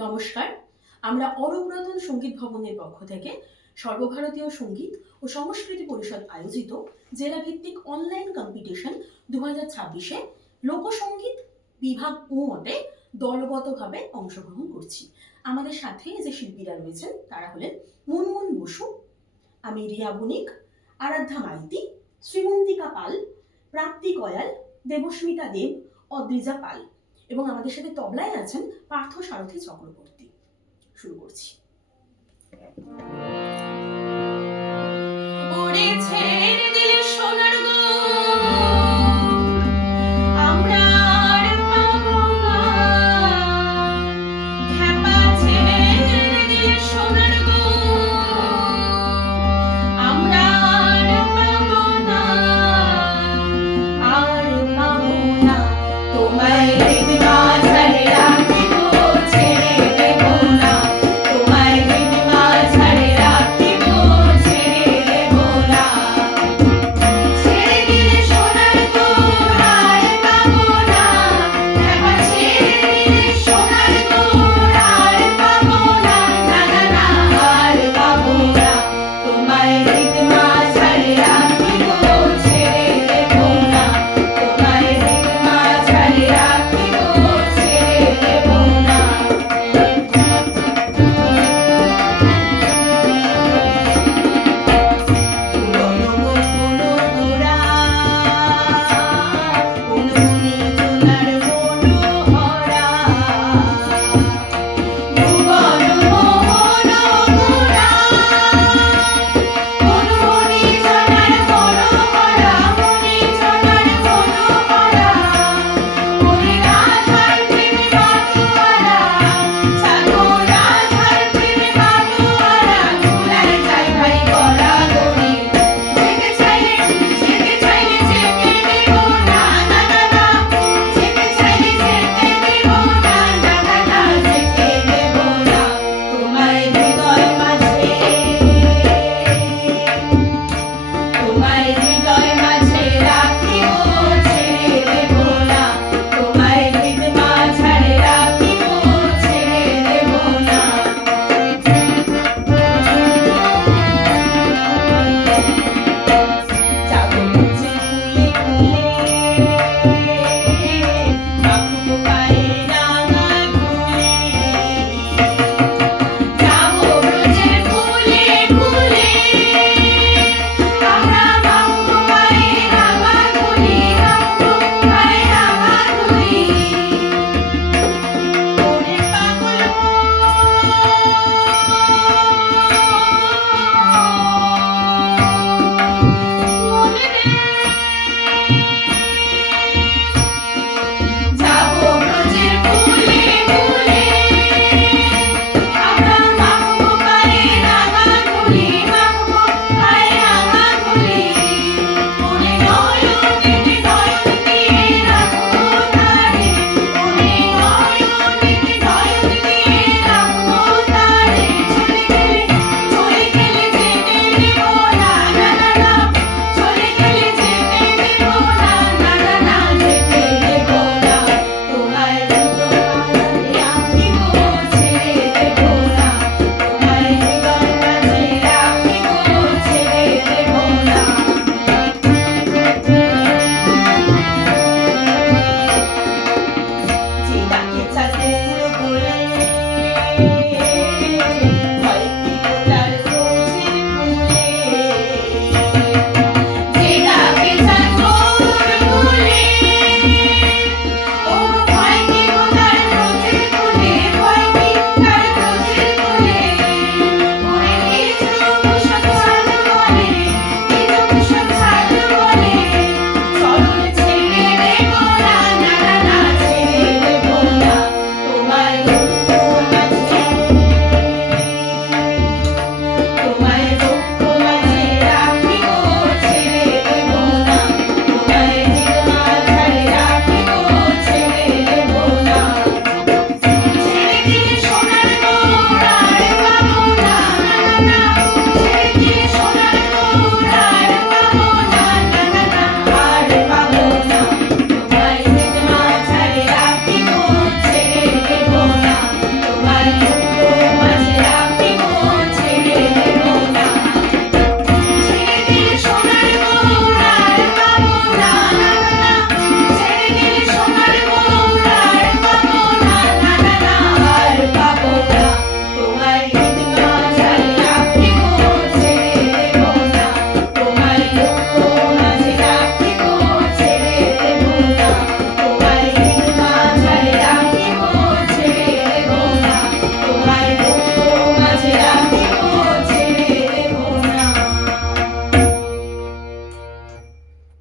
নমস্কার, আমরা অরব্রতন সঙ্গীত ভবনের পক্ষ থেকে সর্বভারতীয় সঙ্গীত ও সংস্কৃতি পরিষদ আয়োজিত জেলাভিত্তিক অনলাইন কম্পিটিশন 2026-এ লোকসঙ্গীত বিভাগ তে দলগতভাবে অংশগ্রহণ করছি। আমাদের সাথে যে শিল্পীরা রয়েছেন তারা হলেন মুনমুন বসু, আমি রিয়া বণিক, আরাধ্যা মাইতি, শ্রীমন্তিকা পাল, প্রাপ্তি কয়াল, দেবস্মিতা দেব, অদ্রিজা পাল এবং আমাদের সাথে তবলায় আছেন পার্থ সারথী চক্রবর্তী। শুরু করছি। ওরে ছেড়ে দিলে সোনার